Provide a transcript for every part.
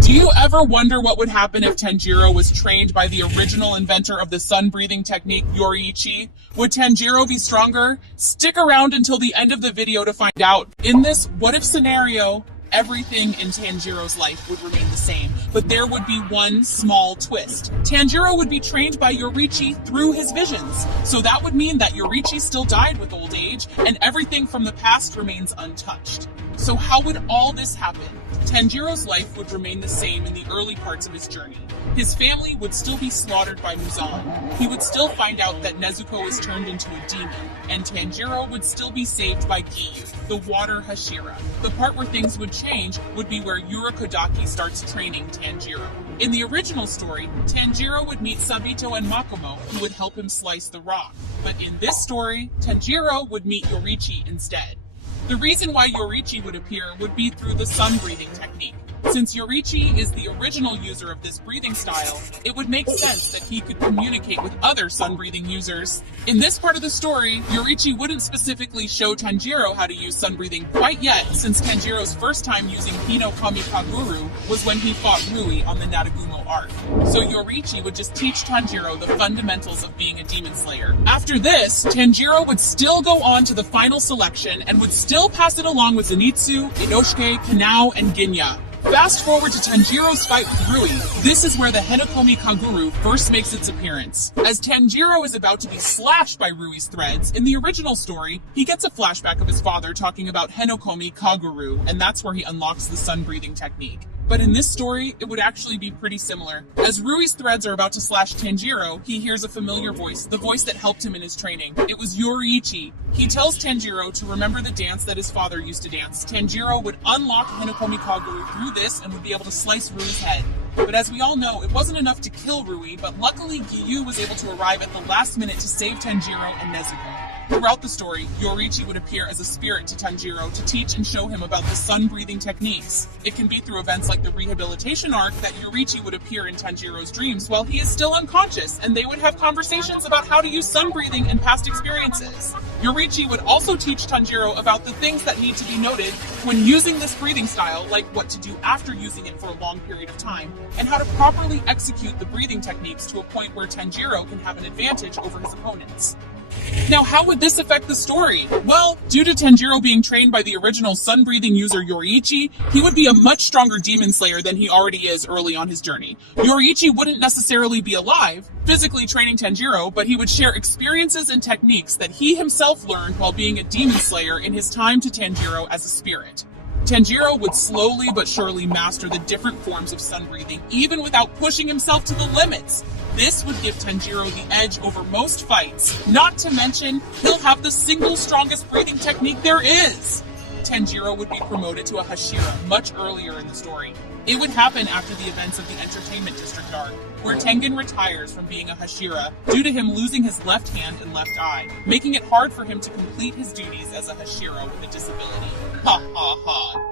Do you ever wonder what would happen if Tanjiro was trained by the original inventor of the sun-breathing technique, Yoriichi? Would Tanjiro be stronger? Stick around until the end of the video to find out. In this what-if scenario, everything in Tanjiro's life would remain the same, but there would be one small twist. Tanjiro would be trained by Yoriichi through his visions, so that would mean that Yoriichi still died with old age, and everything from the past remains untouched. So how would all this happen? Tanjiro's life would remain the same in the early parts of his journey. His family would still be slaughtered by Muzan. He would still find out that Nezuko was turned into a demon, and Tanjiro would still be saved by Giyu, the water Hashira. The part where things would change would be where Urakodaki starts training Tanjiro. In the original story, Tanjiro would meet Sabito and Makomo, who would help him slice the rock. But in this story, Tanjiro would meet Yoriichi instead. The reason why Yoriichi would appear would be through the sun-breathing technique. Since Yoriichi is the original user of this breathing style, it would make sense that he could communicate with other sun-breathing users. In this part of the story, Yoriichi wouldn't specifically show Tanjiro how to use sun-breathing quite yet, since Tanjiro's first time using Hinokami Kaguru was when he fought Rui on the Nadagumo arc. So Yoriichi would just teach Tanjiro the fundamentals of being a demon slayer. After this, Tanjiro would still go on to the final selection and would still pass it along with Zenitsu, Inosuke, Kanao, and Ginya. Fast forward to Tanjiro's fight with Rui. This is where the Hinokami Kaguru first makes its appearance. As Tanjiro is about to be slashed by Rui's threads, in the original story, he gets a flashback of his father talking about Hinokami Kaguru, and that's where he unlocks the sun-breathing technique. But in this story, it would actually be pretty similar. As Rui's threads are about to slash Tanjiro, he hears a familiar voice, the voice that helped him in his training. It was Yoriichi. He tells Tanjiro to remember the dance that his father used to dance. Tanjiro would unlock Hinokami Kaguru through this and would be able to slice Rui's head. But as we all know, it wasn't enough to kill Rui, but luckily Giyu was able to arrive at the last minute to save Tanjiro and Nezuko. Throughout the story, Yoriichi would appear as a spirit to Tanjiro to teach and show him about the sun-breathing techniques. It can be through events like the rehabilitation arc that Yoriichi would appear in Tanjiro's dreams while he is still unconscious, and they would have conversations about how to use sun-breathing and past experiences. Yoriichi would also teach Tanjiro about the things that need to be noted when using this breathing style, like what to do after using it for a long period of time, and how to properly execute the breathing techniques to a point where Tanjiro can have an advantage over his opponents. Now, how would this affect the story? Well, due to Tanjiro being trained by the original sun-breathing user Yoriichi, he would be a much stronger demon slayer than he already is early on his journey. Yoriichi wouldn't necessarily be alive, physically training Tanjiro, but he would share experiences and techniques that he himself learned while being a demon slayer in his time to Tanjiro as a spirit. Tanjiro would slowly but surely master the different forms of sun-breathing, even without pushing himself to the limits. This would give Tanjiro the edge over most fights, not to mention, he'll have the single strongest breathing technique there is. Tanjiro would be promoted to a Hashira much earlier in the story. It would happen after the events of the Entertainment District arc, where Tengen retires from being a Hashira due to him losing his left hand and left eye, making it hard for him to complete his duties as a Hashira with a disability. Ha ha ha.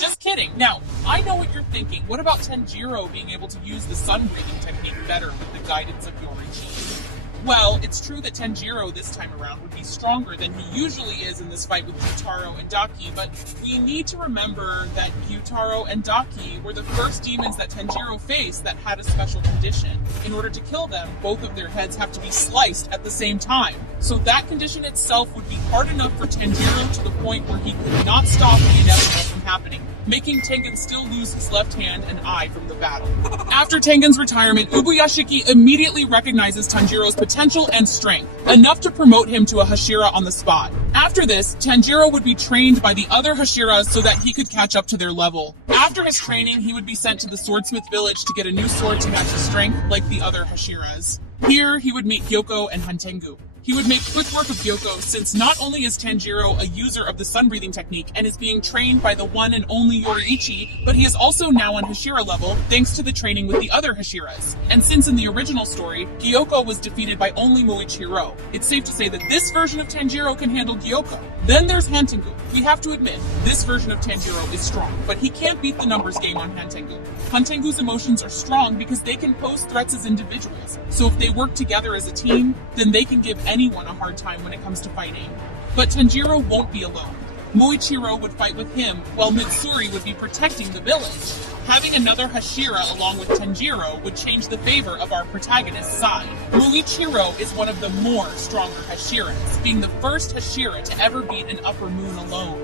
Just kidding. Now, I know what you're thinking. What about Tanjiro being able to use the sun-breathing technique better with the guidance of Yoriichi? Well, it's true that Tanjiro this time around would be stronger than he usually is in this fight with Gyutaro and Daki, but we need to remember that Gyutaro and Daki were the first demons that Tanjiro faced that had a special condition. In order to kill them, both of their heads have to be sliced at the same time. So that condition itself would be hard enough for Tanjiro to the point where he could not stop the inevitable from happening, making Tengen still lose his left hand and eye from the battle. After Tengen's retirement, Ubuyashiki immediately recognizes Tanjiro's potential and strength, enough to promote him to a Hashira on the spot. After this, Tanjiro would be trained by the other Hashiras so that he could catch up to their level. After his training, he would be sent to the swordsmith village to get a new sword to match his strength like the other Hashiras. Here, he would meet Gyoko and Hantengu. He would make quick work of Gyoko since not only is Tanjiro a user of the sun-breathing technique and is being trained by the one and only Yoriichi, but he is also now on Hashira level thanks to the training with the other Hashiras. And since in the original story, Gyoko was defeated by only Muichiro, it's safe to say that this version of Tanjiro can handle Gyoko. Then there's Hantengu. We have to admit, this version of Tanjiro is strong, but he can't beat the numbers game on Hantengu. Hantengu's emotions are strong because they can pose threats as individuals, so if they work together as a team, then they can give anyone a hard time when it comes to fighting. But Tanjiro won't be alone. Muichiro would fight with him, while Mitsuri would be protecting the village. Having another Hashira along with Tenjiro would change the favor of our protagonist's side. Muichiro is one of the more stronger Hashiras, being the first Hashira to ever beat an Upper Moon alone.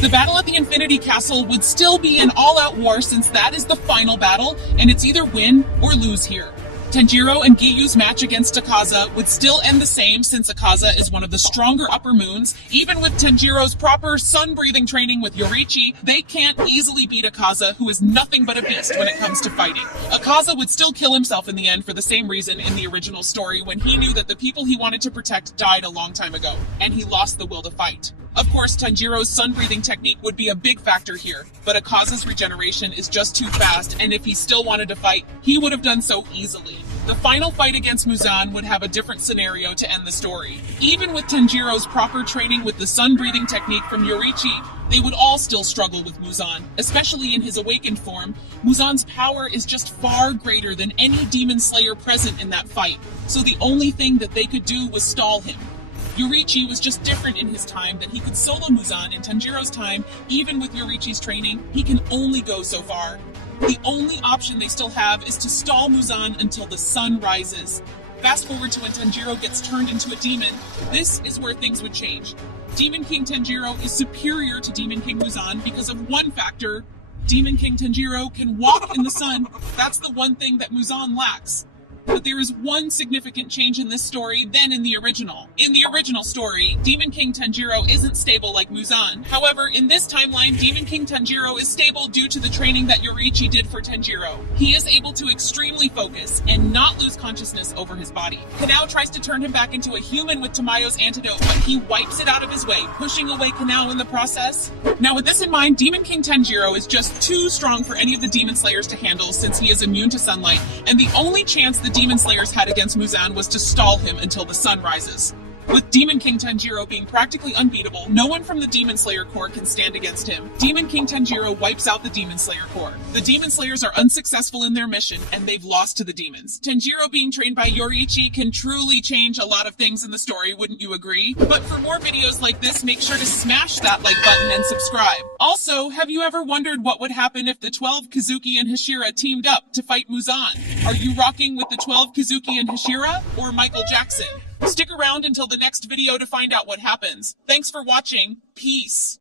The battle at the Infinity Castle would still be an all-out war since that is the final battle, and it's either win or lose here. Tenjiro and Giyu's match against Akaza would still end the same since Akaza is one of the stronger Upper Moons. Even with Tenjiro's proper sun-breathing training with Yoriichi, they can't easily beat Akaza, who is nothing but a beast when it comes to fighting. Akaza would still kill himself in the end for the same reason in the original story when he knew that the people he wanted to protect died a long time ago, and he lost the will to fight. Of course, Tanjiro's sun-breathing technique would be a big factor here, but Akaza's regeneration is just too fast, and if he still wanted to fight, he would have done so easily. The final fight against Muzan would have a different scenario to end the story. Even with Tanjiro's proper training with the sun-breathing technique from Yoriichi, they would all still struggle with Muzan, especially in his awakened form. Muzan's power is just far greater than any demon slayer present in that fight, so the only thing that they could do was stall him. Yoriichi was just different in his time that he could solo Muzan. In Tanjiro's time, even with Yoriichi's training, he can only go so far. The only option they still have is to stall Muzan until the sun rises. Fast forward to when Tanjiro gets turned into a demon, this is where things would change. Demon King Tanjiro is superior to Demon King Muzan because of one factor. Demon King Tanjiro can walk in the sun. That's the one thing that Muzan lacks. But there is one significant change in this story than in the original. In the original story, Demon King Tanjiro isn't stable like Muzan. However, in this timeline, Demon King Tanjiro is stable due to the training that Yoriichi did for Tanjiro. He is able to extremely focus and not lose consciousness over his body. Kanao tries to turn him back into a human with Tamayo's antidote, but he wipes it out of his way, pushing away Kanao in the process. Now with this in mind, Demon King Tanjiro is just too strong for any of the Demon Slayers to handle since he is immune to sunlight, and the only chance the Demon Slayers had against Muzan was to stall him until the sun rises. With Demon King Tanjiro being practically unbeatable, no one from the Demon Slayer Corps can stand against him. Demon King Tanjiro wipes out the Demon Slayer Corps. The Demon Slayers are unsuccessful in their mission, and they've lost to the demons. Tanjiro being trained by Yoriichi can truly change a lot of things in the story, wouldn't you agree? But for more videos like this, make sure to smash that like button and subscribe. Also, have you ever wondered what would happen if the 12 Kazuki and Hashira teamed up to fight Muzan? Are you rocking with the 12 Kazuki and Hashira, or Michael Jackson? Stick around until the next video to find out what happens. Thanks for watching. Peace.